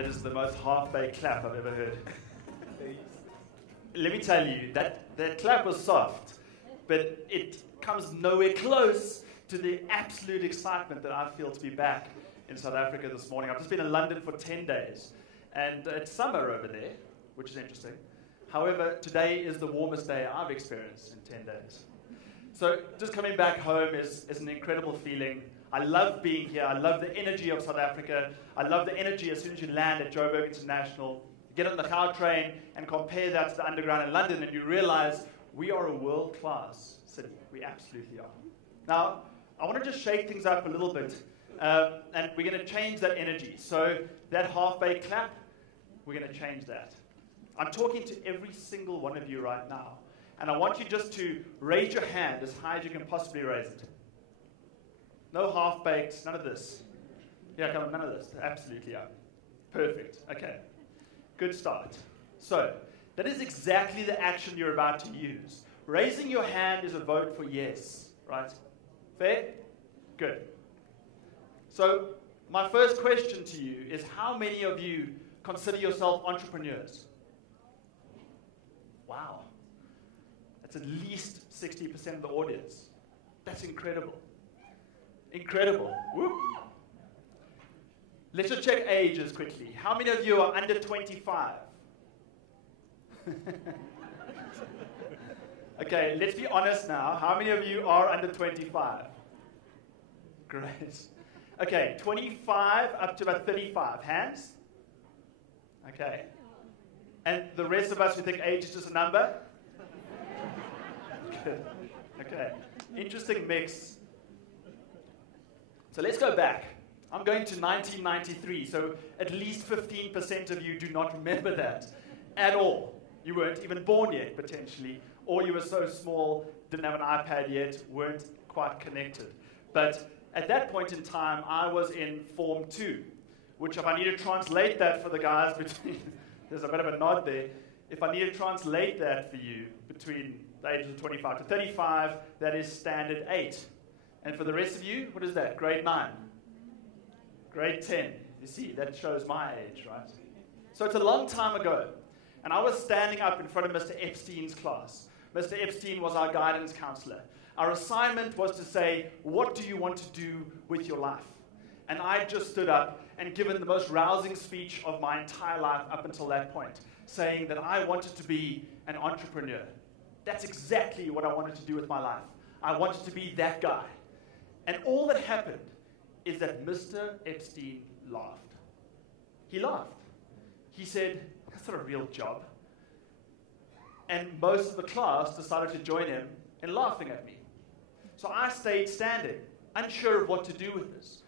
that is the most half-baked clap I've ever heard. Let me tell you, that clap was soft, but it comes nowhere close to the absolute excitement that I feel to be back in South Africa this morning. I've just been in London for 10 days, and it's summer over there, which is interesting. However, today is the warmest day I've experienced in 10 days. So just coming back home is an incredible feeling. I love being here. I love the energy of South Africa. I love the energy as soon as you land at Joburg International. You get on the Gautrain and compare that to the underground in London, and you realize we are a world-class city. We absolutely are. Now, I want to just shake things up a little bit, and we're going to change that energy. So that half-baked clap, we're going to change that. I'm talking to every single one of you right now, and I want you just to raise your hand as high as you can possibly raise it. No half-baked, none of this. Yeah, come on, none of this. Absolutely, yeah. Perfect. Okay. Good start. So, that is exactly the action you're about to use. Raising your hand is a vote for yes, right? Fair? Good. So, my first question to you is, how many of you consider yourself entrepreneurs? Wow. That's at least 60% of the audience. That's incredible. Incredible. Whoop. Let's just check ages quickly. How many of you are under 25? Okay, let's be honest now. How many of you are under 25? Great. Okay, 25 up to about 35. Hands? Okay. And the rest of us who think age is just a number? Good. Okay. Interesting mix. So let's go back. I'm going to 1993, so at least 15% of you do not remember that at all. You weren't even born yet, potentially, or you were so small, didn't have an iPad yet, weren't quite connected. But at that point in time, I was in Form 2, which if I need to translate that for the guys between, there's a bit of a nod there, if I need to translate that for you between the ages of 25 to 35, that is standard 8. And for the rest of you, what is that? Grade 9. Grade 10. You see, that shows my age, right? So it's a long time ago. And I was standing up in front of Mr. Epstein's class. Mr. Epstein was our guidance counselor. Our assignment was to say, what do you want to do with your life? And I just stood up and given the most rousing speech of my entire life up until that point, saying that I wanted to be an entrepreneur. That's exactly what I wanted to do with my life. I wanted to be that guy. And all that happened is that Mr. Epstein laughed. He laughed. He said, that's not a real job. And most of the class decided to join him in laughing at me. So I stayed standing, unsure of what to do with this.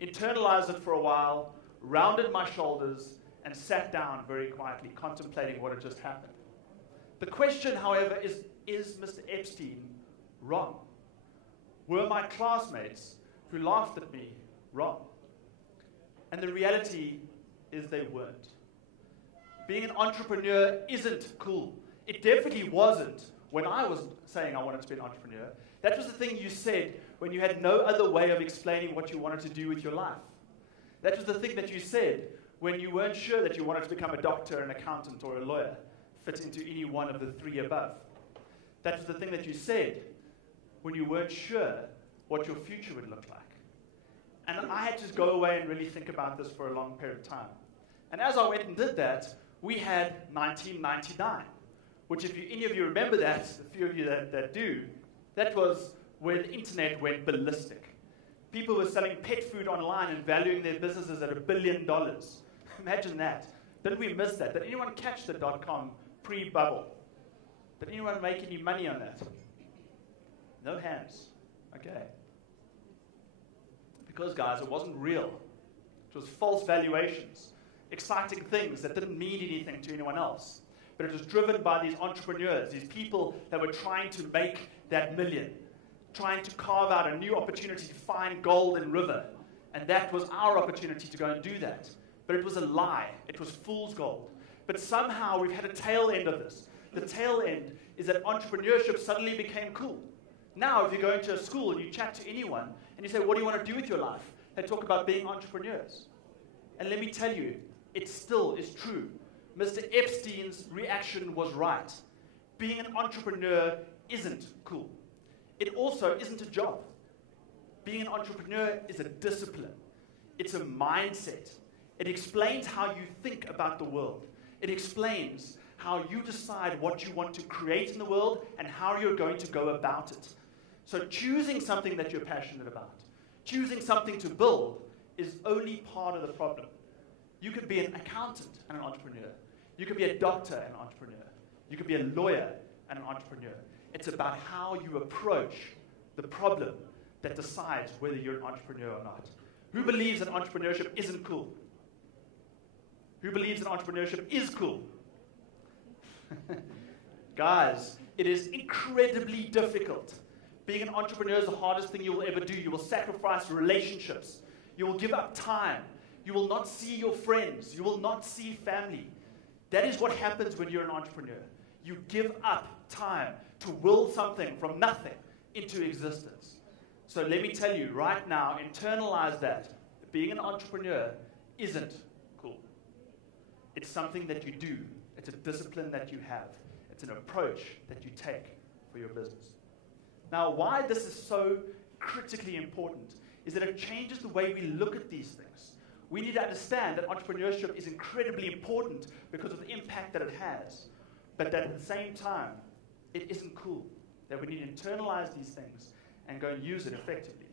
Internalized it for a while, rounded my shoulders, and sat down very quietly, contemplating what had just happened. The question, however, is Mr. Epstein wrong? Were my classmates who laughed at me wrong? And the reality is they weren't. Being an entrepreneur isn't cool. It definitely wasn't when I was saying I wanted to be an entrepreneur. That was the thing you said when you had no other way of explaining what you wanted to do with your life. That was the thing that you said when you weren't sure that you wanted to become a doctor, an accountant, or a lawyer, fit into any one of the three above. That was the thing that you said when you weren't sure what your future would look like. And I had to go away and really think about this for a long period of time. And as I went and did that, we had 1999, which if any of you remember that, a few of you that do, that was where the internet went ballistic. People were selling pet food online and valuing their businesses at $1 billion. Imagine that. Didn't we miss that? Did anyone catch the .com pre-bubble? Did anyone make any money on that? No hands. Okay. Because, guys, it wasn't real. It was false valuations, exciting things that didn't mean anything to anyone else. But it was driven by these entrepreneurs, these people that were trying to make that million, trying to carve out a new opportunity to find gold in river. And that was our opportunity to go and do that. But it was a lie. It was fool's gold. But somehow we've had a tail end of this. The tail end is that entrepreneurship suddenly became cool. Now, if you go into a school and you chat to anyone and you say, what do you want to do with your life? They talk about being entrepreneurs. And let me tell you, it still is true. Mr. Epstein's reaction was right. Being an entrepreneur isn't cool. It also isn't a job. Being an entrepreneur is a discipline. It's a mindset. It explains how you think about the world. It explains how you decide what you want to create in the world and how you're going to go about it. So choosing something that you're passionate about, choosing something to build, is only part of the problem. You could be an accountant and an entrepreneur. You could be a doctor and an entrepreneur. You could be a lawyer and an entrepreneur. It's about how you approach the problem that decides whether you're an entrepreneur or not. Who believes that entrepreneurship isn't cool? Who believes that entrepreneurship is cool? Guys, it is incredibly difficult. Being an entrepreneur is the hardest thing you will ever do. You will sacrifice relationships. You will give up time. You will not see your friends. You will not see family. That is what happens when you're an entrepreneur. You give up time to will something from nothing into existence. So let me tell you right now, internalize that. Being an entrepreneur isn't cool. It's something that you do. It's a discipline that you have. It's an approach that you take for your business. Now, why this is so critically important is that it changes the way we look at these things. We need to understand that entrepreneurship is incredibly important because of the impact that it has, but that at the same time, it isn't cool. That we need to internalize these things and go and use it effectively.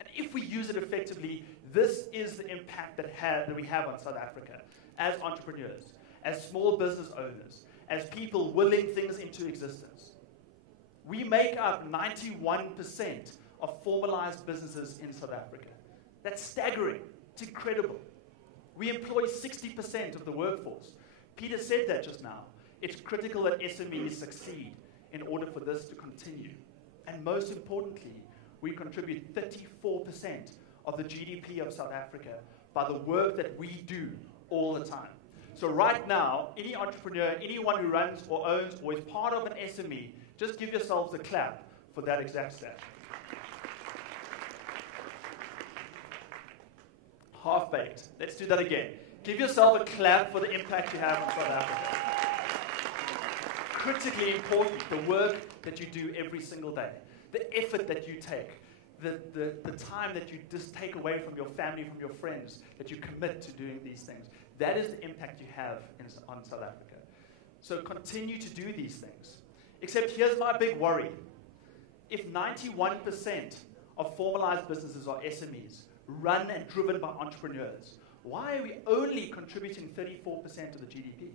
And if we use it effectively, this is the impact that we have on South Africa as entrepreneurs, as small business owners, as people willing things into existence. We make up 91% of formalized businesses in South Africa. That's staggering. It's incredible. We employ 60% of the workforce. Peter said that just now. It's critical that SMEs succeed in order for this to continue. And most importantly, we contribute 34% of the GDP of South Africa by the work that we do all the time. So right now, any entrepreneur, anyone who runs or owns or is part of an SME, just give yourselves a clap for that exact stat. Half-baked. Let's do that again. Give yourself a clap for the impact you have on South Africa. Critically important, the work that you do every single day, the effort that you take, the time that you just take away from your family, from your friends, that you commit to doing these things. That is the impact you have on South Africa. So continue to do these things. Except here's my big worry. If 91% of formalized businesses are SMEs, run and driven by entrepreneurs, why are we only contributing 34% of the GDP?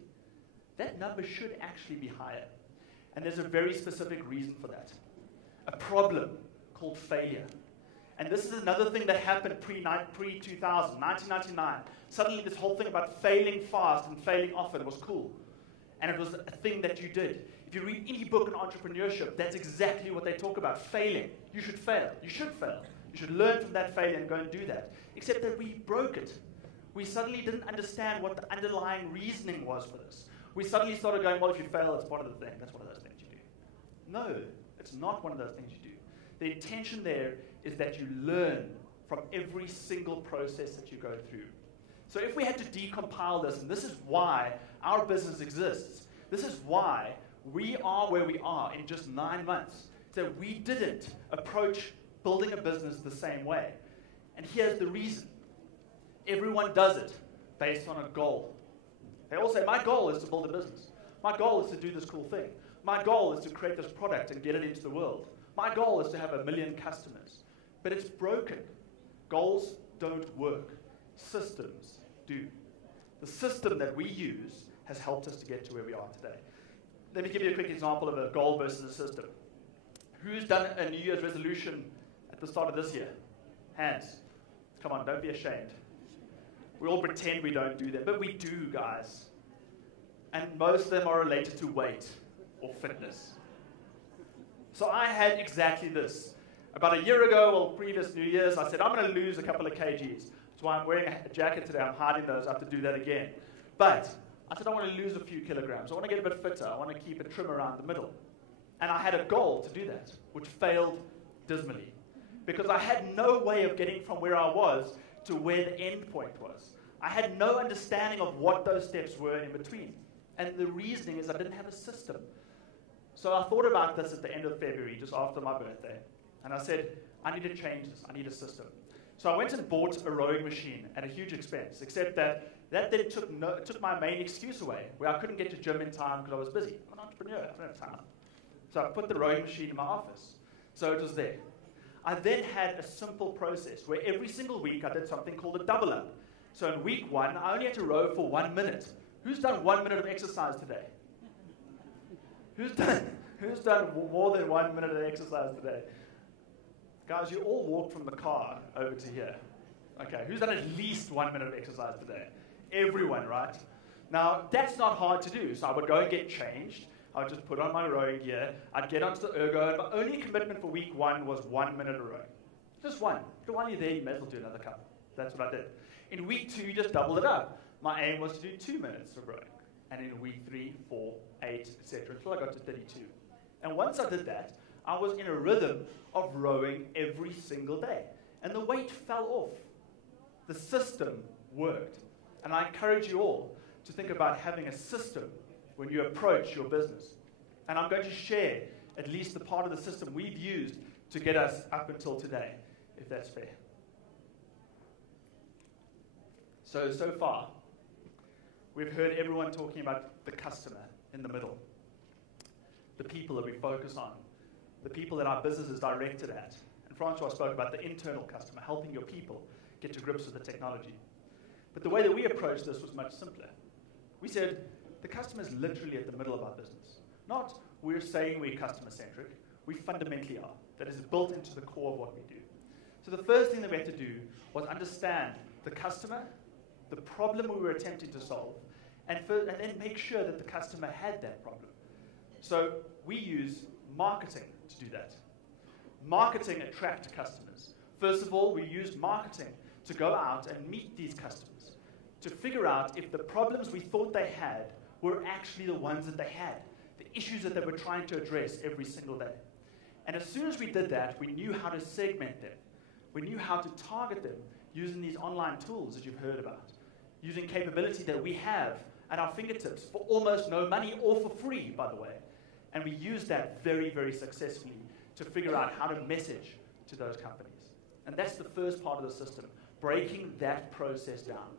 That number should actually be higher. And there's a very specific reason for that. A problem called failure. And this is another thing that happened pre-2000, 1999. Suddenly this whole thing about failing fast and failing often was cool. And it was a thing that you did. If you read any book on entrepreneurship, that's exactly what they talk about, failing. You should fail. You should fail. You should learn from that failure and go and do that. Except that we broke it. We suddenly didn't understand what the underlying reasoning was for this. We suddenly started going, well, if you fail, it's part of the thing. That's one of those things you do. No, it's not one of those things you do. The intention there is that you learn from every single process that you go through. So if we had to decompile this, and this is why our business exists, this is why we are where we are in just 9 months, so we didn't approach building a business the same way. And here's the reason. Everyone does it based on a goal. They all say, my goal is to build a business. My goal is to do this cool thing. My goal is to create this product and get it into the world. My goal is to have 1 million customers. But it's broken. Goals don't work. Systems do. The system that we use has helped us to get to where we are today. Let me give you a quick example of a goal versus a system. Who's done a New Year's resolution at the start of this year? Hands. Come on, don't be ashamed. We all pretend we don't do that, but we do, guys. And most of them are related to weight or fitness. So I had exactly this. About a year ago, or previous New Year's, I said, I'm going to lose a couple of kgs. That's why I'm wearing a jacket today. I'm hiding those. I have to do that again. But I said, I want to lose a few kilograms. I want to get a bit fitter. I want to keep a trim around the middle. And I had a goal to do that, which failed dismally. Because I had no way of getting from where I was to where the end point was. I had no understanding of what those steps were in between. And the reasoning is I didn't have a system. So I thought about this at the end of February, just after my birthday. And I said, I need to change this. I need a system. So I went and bought a rowing machine at a huge expense, except that then took my main excuse away, where I couldn't get to gym in time because I was busy. I'm an entrepreneur. I don't have time. So I put the rowing machine in my office. So it was there. I then had a simple process where every single week I did something called a double up. So in week 1, I only had to row for 1 minute. Who's done 1 minute of exercise today? Who's done more than 1 minute of exercise today? Guys, you all walked from the car over to here. Okay, who's done at least 1 minute of exercise today? Everyone, right? Now, that's not hard to do. So I would go and get changed. I would just put on my rowing gear. I'd get onto the ergo. And my only commitment for week 1 was 1 minute of rowing. Just one. But while you're there, you may as well do another couple. That's what I did. In week 2, you just doubled it up. My aim was to do 2 minutes of rowing. And in week 3, 4, 8, etc., until I got to 32. And once I did that, I was in a rhythm of rowing every single day. And the weight fell off. The system worked. And I encourage you all to think about having a system when you approach your business. And I'm going to share at least the part of the system we've used to get us up until today, if that's fair. So far, we've heard everyone talking about the customer in the middle, the people that we focus on, the people that our business is directed at. And Francois spoke about the internal customer, helping your people get to grips with the technology. But the way that we approached this was much simpler. We said, the customer is literally at the middle of our business. Not we're saying we're customer-centric. We fundamentally are. That is built into the core of what we do. So the first thing that we had to do was understand the customer, the problem we were attempting to solve, and then make sure that the customer had that problem. So we use marketing to do that. Marketing attracts customers. First of all, we use marketing to go out and meet these customers, to figure out if the problems we thought they had were actually the ones that they had, the issues that they were trying to address every single day. And as soon as we did that, we knew how to segment them. We knew how to target them using these online tools that you've heard about, using capability that we have at our fingertips for almost no money or for free, by the way. And we used that very, very successfully to figure out how to message to those companies. And that's the first part of the system, breaking that process down.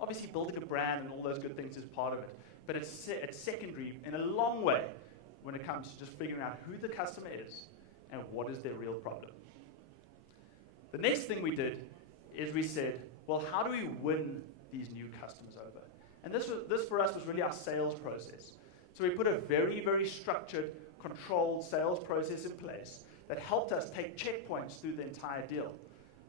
Obviously, building a brand and all those good things is part of it, but it's secondary in a long way when it comes to just figuring out who the customer is and what is their real problem. The next thing we did is we said, well, how do we win these new customers over? And this for us was really our sales process. So we put a very, very structured, controlled sales process in place that helped us take checkpoints through the entire deal.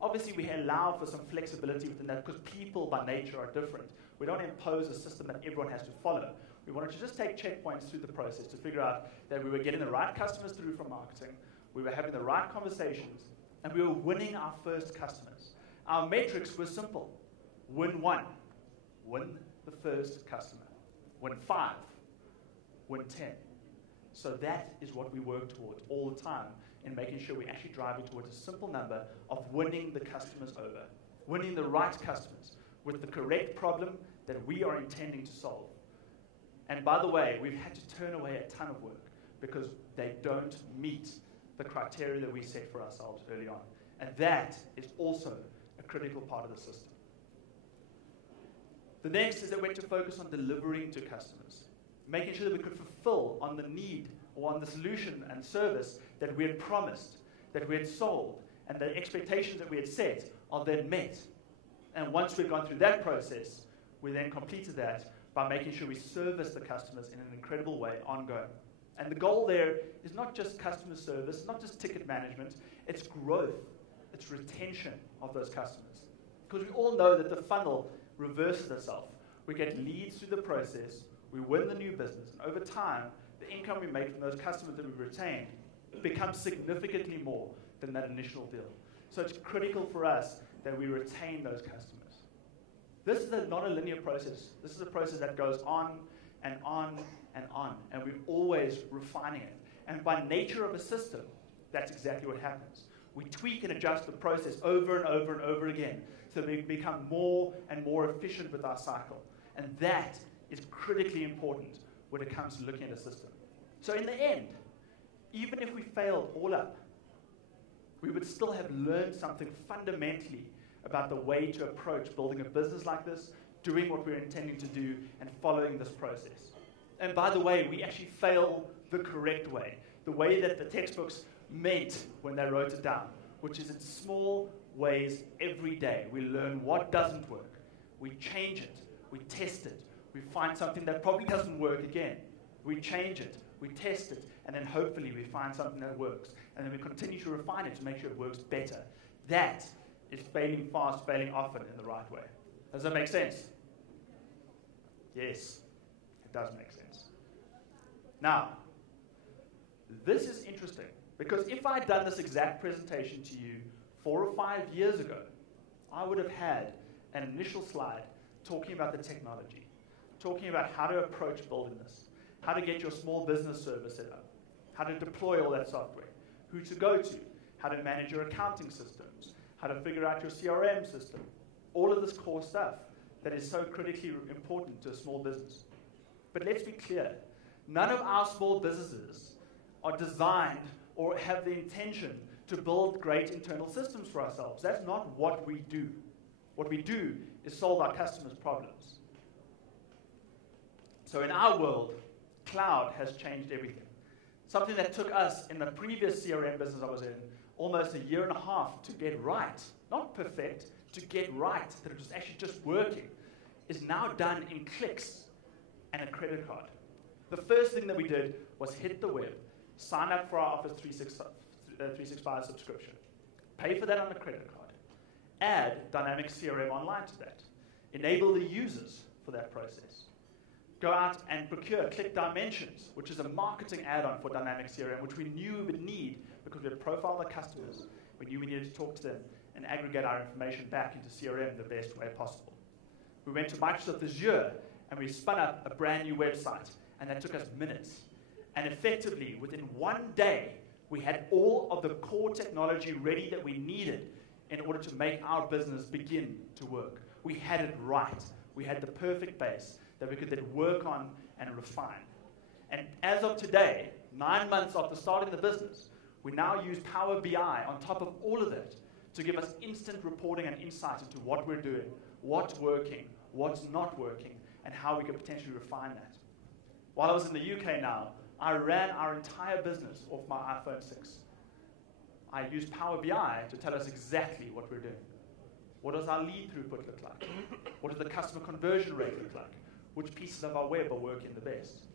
Obviously, we allow for some flexibility within that because people by nature are different. We don't impose a system that everyone has to follow. We wanted to just take checkpoints through the process to figure out that we were getting the right customers through from marketing, we were having the right conversations, and we were winning our first customers. Our metrics were simple. Win 1, win the first customer. Win 5, win 10. So that is what we work towards all the time in making sure we're actually driving towards a simple number of winning the customers over, winning the right customers with the correct problem that we are intending to solve. And by the way, we've had to turn away a ton of work because they don't meet the criteria that we set for ourselves early on. And that is also a critical part of the system. The next is that we had to focus on delivering to customers, making sure that we could fulfill on the need or on the solution and service that we had promised, that we had sold, and the expectations that we had set are then met. And once we've gone through that process, we then completed that by making sure we service the customers in an incredible way ongoing. And the goal there is not just customer service, not just ticket management, it's growth, it's retention of those customers. Because we all know that the funnel reverses itself. We get leads through the process, we win the new business, and over time, the income we make from those customers that we've retained becomes significantly more than that initial deal. So it's critical for us that we retain those customers. This is not a linear process. This is a process that goes on and on and on, and we're always refining it. And by nature of a system, that's exactly what happens. We tweak and adjust the process over and over and over again, so we become more and more efficient with our cycle. And that is critically important when it comes to looking at a system. So in the end, even if we failed all up, we would still have learned something fundamentally about the way to approach building a business like this, doing what we're intending to do, and following this process. And by the way, we actually fail the correct way, the way that the textbooks meant when they wrote it down, which is in small ways every day. We learn what doesn't work. We change it. We test it. We find something that probably doesn't work again. We change it. We test it. And then hopefully we find something that works. And then we continue to refine it to make sure it works better. That is failing fast, failing often in the right way. Does that make sense? Yes, it does make sense. Now, this is interesting, because if I'd done this exact presentation to you 4 or 5 years ago, I would have had an initial slide talking about the technology, talking about how to approach building this, how to get your small business service set up, how to deploy all that software, who to go to, how to manage your accounting systems, how to figure out your CRM system, all of this core stuff that is so critically important to a small business. But let's be clear, none of our small businesses are designed or have the intention to build great internal systems for ourselves. That's not what we do. What we do is solve our customers' problems. So in our world, cloud has changed everything. Something that took us in the previous CRM business I was in almost 1.5 years to get right, not perfect, to get right, that it was actually just working, is now done in clicks and a credit card. The first thing that we did was hit the web, sign up for our Office 365 subscription, pay for that on a credit card, add Dynamics CRM Online to that, enable the users for that process, go out and procure Click Dimensions, which is a marketing add-on for Dynamics CRM, which we knew we would need because we had profiled the customers. We knew we needed to talk to them and aggregate our information back into CRM the best way possible. We went to Microsoft Azure and we spun up a brand new website, and that took us minutes. And effectively, within 1 day, we had all of the core technology ready that we needed in order to make our business begin to work. We had it right. We had the perfect base that we could then work on and refine. And as of today, 9 months after starting the business, we now use Power BI on top of all of that to give us instant reporting and insight into what we're doing, what's working, what's not working, and how we could potentially refine that. While I was in the UK now, I ran our entire business off my iPhone 6. I used Power BI to tell us exactly what we're doing. What does our lead throughput look like? What does the customer conversion rate look like? Which pieces of our web are working the best?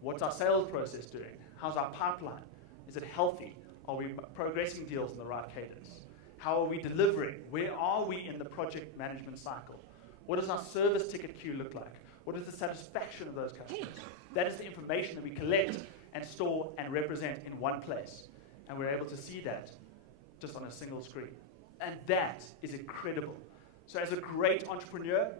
What's our sales process doing? How's our pipeline? Is it healthy? Are we progressing deals in the right cadence? How are we delivering? Where are we in the project management cycle? What does our service ticket queue look like? What is the satisfaction of those customers? That is the information that we collect and store and represent in one place. And we're able to see that just on a single screen. And that is incredible. So as a great entrepreneur,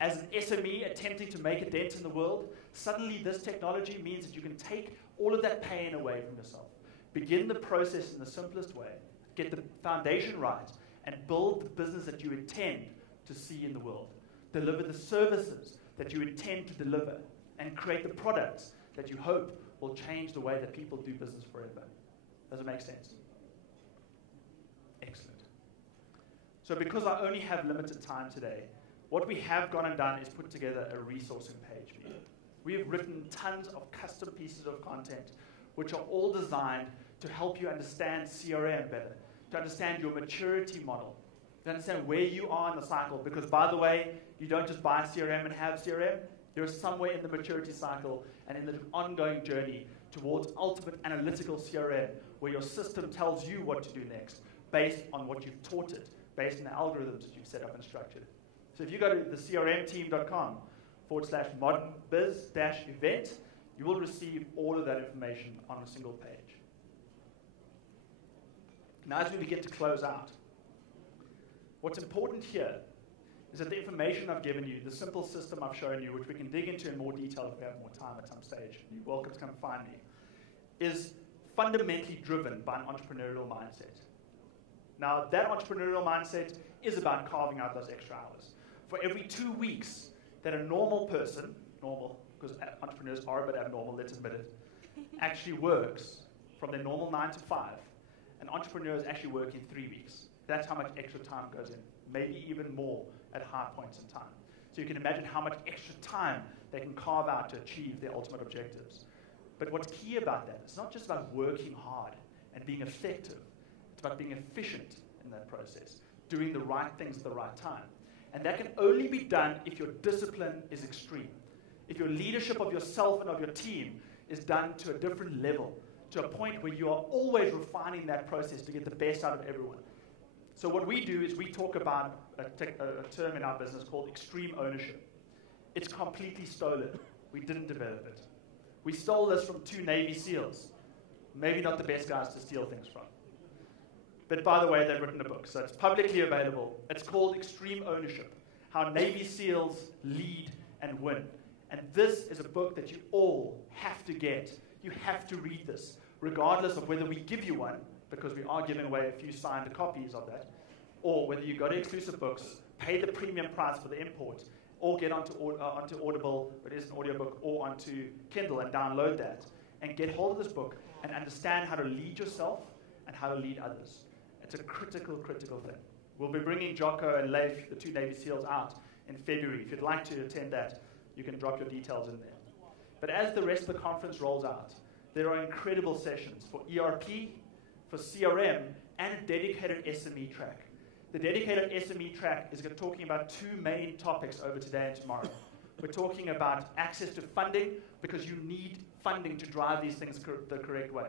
as an SME attempting to make a dent in the world, suddenly this technology means that you can take all of that pain away from yourself. Begin the process in the simplest way, get the foundation right, and build the business that you intend to see in the world. Deliver the services that you intend to deliver, and create the products that you hope will change the way that people do business forever. Does it make sense? Excellent. So because I only have limited time today, what we have gone and done is put together a resourcing page for you. We have written tons of custom pieces of content which are all designed to help you understand CRM better, to understand your maturity model, to understand where you are in the cycle. Because, by the way, you don't just buy CRM and have CRM. You're somewhere in the maturity cycle and in the ongoing journey towards ultimate analytical CRM, where your system tells you what to do next based on what you've taught it, based on the algorithms that you've set up and structured. So if you go to the crmteam.com/modernbiz-event, you will receive all of that information on a single page. Now, as we begin to close out, what's important here is that the information I've given you, the simple system I've shown you, which we can dig into in more detail if we have more time at some stage, you're welcome to come find me, is fundamentally driven by an entrepreneurial mindset. Now, that entrepreneurial mindset is about carving out those extra hours. For every 2 weeks that a normal person, normal, because entrepreneurs are a bit abnormal, let's admit it, actually works from their normal 9 to 5, an entrepreneur is actually working 3 weeks. That's how much extra time goes in, maybe even more at high points in time. So you can imagine how much extra time they can carve out to achieve their ultimate objectives. But what's key about that, it's not just about working hard and being effective. It's about being efficient in that process, doing the right things at the right time. And that can only be done if your discipline is extreme. If your leadership of yourself and of your team is done to a different level, to a point where you are always refining that process to get the best out of everyone. So what we do is we talk about a term in our business called extreme ownership. It's completely stolen. We didn't develop it. We stole this from 2 Navy SEALs. Maybe not the best guys to steal things from. But by the way, they've written a book, so it's publicly available. It's called Extreme Ownership, How Navy SEALs Lead and Win. And this is a book that you all have to get. You have to read this, regardless of whether we give you one, because we are giving away a few signed copies of that, or whether you go to Exclusive Books, pay the premium price for the import, or get onto Audible, but it is an audiobook, or onto Kindle and download that, and get hold of this book and understand how to lead yourself and how to lead others. It's a critical, critical thing. We'll be bringing Jocko and Leif, the 2 Navy SEALs, out in February. If you'd like to attend that, you can drop your details in there. But as the rest of the conference rolls out, there are incredible sessions for ERP, for CRM, and a dedicated SME track. The dedicated SME track is talking about 2 main topics over today and tomorrow. We're talking about access to funding, because you need funding to drive these things the correct way.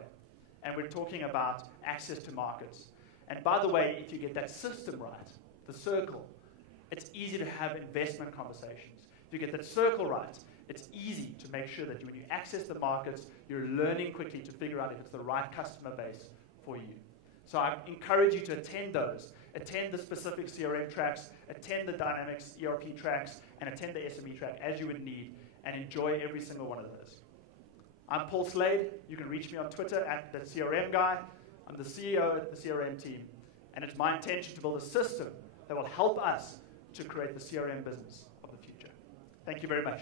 And we're talking about access to markets. And by the way, if you get that system right, the circle, it's easy to have investment conversations. If you get that circle right, it's easy to make sure that when you access the markets, you're learning quickly to figure out if it's the right customer base for you. So I encourage you to attend those. Attend the specific CRM tracks, attend the Dynamics ERP tracks, and attend the SME track as you would need, and enjoy every single one of those. I'm Paul Slade. You can reach me on Twitter at the CRM guy. I'm the CEO at the CRM team, and it's my intention to build a system that will help us to create the CRM business of the future. Thank you very much.